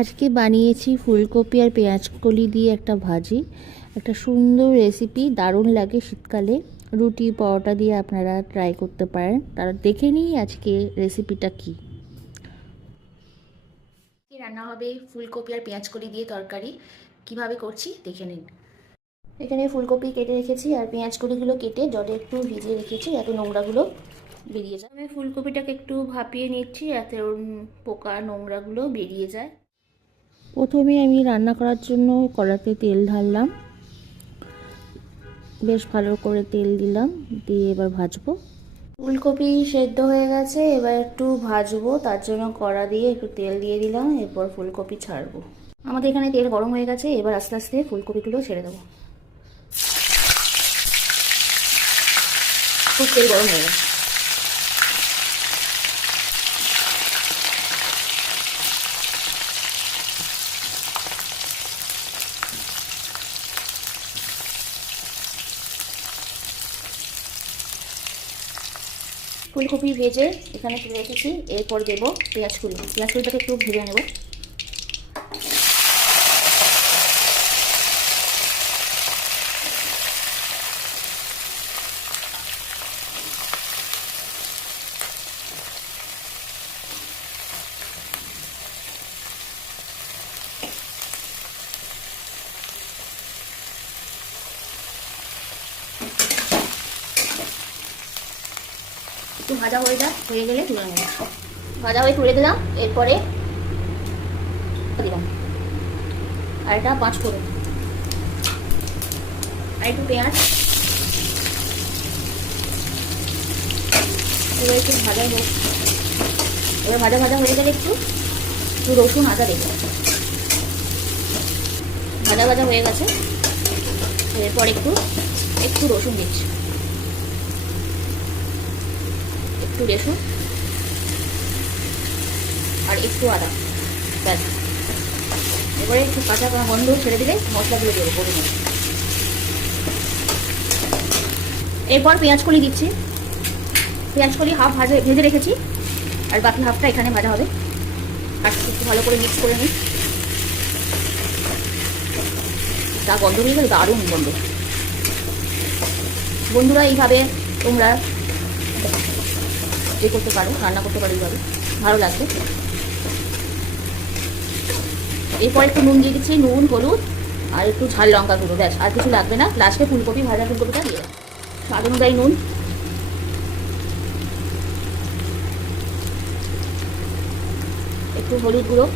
আজকে বানিয়েছি ফুলকপি আর পেঁয়াজ কলি দিয়ে একটা ভাজি। একটা সুন্দর রেসিপি, দারুণ লাগে শীতকালে। রুটি পরোটা দিয়ে আপনারা ট্রাই করতে পারেন। তারা দেখে নিই আজকে রেসিপিটা কি। রান্না হবে ফুলকপি আর পেঁয়াজ কলি দিয়ে তরকারি। কিভাবে করছি দেখে নিন। এখানে ফুলকপি কেটে রেখেছি আর পেঁয়াজ কলিগুলো কেটে জলে একটু ভিজিয়ে রেখেছি যাতে নোংরাগুলো বেরিয়ে যায়। আমি ফুলকপিটাকে একটু ভাপিয়ে নিচ্ছি যাতে ওর পোকা নোংরাগুলো বেরিয়ে যায়। প্রথমে আমি রান্না করার জন্য কড়াতে তেল ঢাললাম, বেশ ভালো করে তেল দিলাম, দিয়ে এবার ভাজবো। ফুলকপি সেদ্ধ হয়ে গেছে, এবার একটু ভাজবো, তার জন্য কড়া দিয়ে একটু তেল দিয়ে দিলাম, এরপর ফুলকপি ছাড়বো। আমাদের এখানে তেল গরম হয়ে গেছে, এবার আস্তে আস্তে ফুলকপিগুলো ছেড়ে দেবো। খুব তেল গরম হয়ে গেছে। ফুলকপি ভেজে এখানে তুলে রেখেছি, এরপর দেবো পেঁয়াজ কুলিটাকে একটু ভেজে নেব। একটু ভাজা হয়ে গেলে তুলে নেব। ভাজা হয়ে তুলে দিলাম, এরপরে দিলাম আর এটা 5 ফোড়ন আর একটু পেঁয়াজ। এবার একটু ভাজা হোক। এবার ভাজা হয়ে গেলে একটু রসুন আদা দেবো। ভাজা হয়ে গেছে, এরপর একটু রসুন দিচ্ছি, একটু রসুন আর একটু আদা, ব্যাস। এবারে একটু কাঁচা গন্ধ ছেড়ে দিলে মশলাগুলো দেবো পরিমাণ। এরপর পেঁয়াজ কলি দিচ্ছি। পেঁয়াজ কলি হাফ ভেজে রেখেছি আর বাকি হাফটা এখানে ভাজা হবে। আর একটু ভালো করে মিক্স করে নিই। তা গন্ধ নিয়ে গেলে দারুণ গন্ধ। বন্ধুরা এইভাবে তোমরা করতে পারো, রান্না করতে পারো, এইভাবে ভালো লাগবে। এরপর একটু নুন দিয়ে দিচ্ছি, নুন হলুদ আর একটু ঝাল লঙ্কা গুঁড়ো, ব্যাস, আর কিছু লাগবে না। লাস্টে ভাজা ফুলকপিটা দিয়ে স্বাদ অনুযায়ী নুন, একটু হলুদ গুঁড়ো,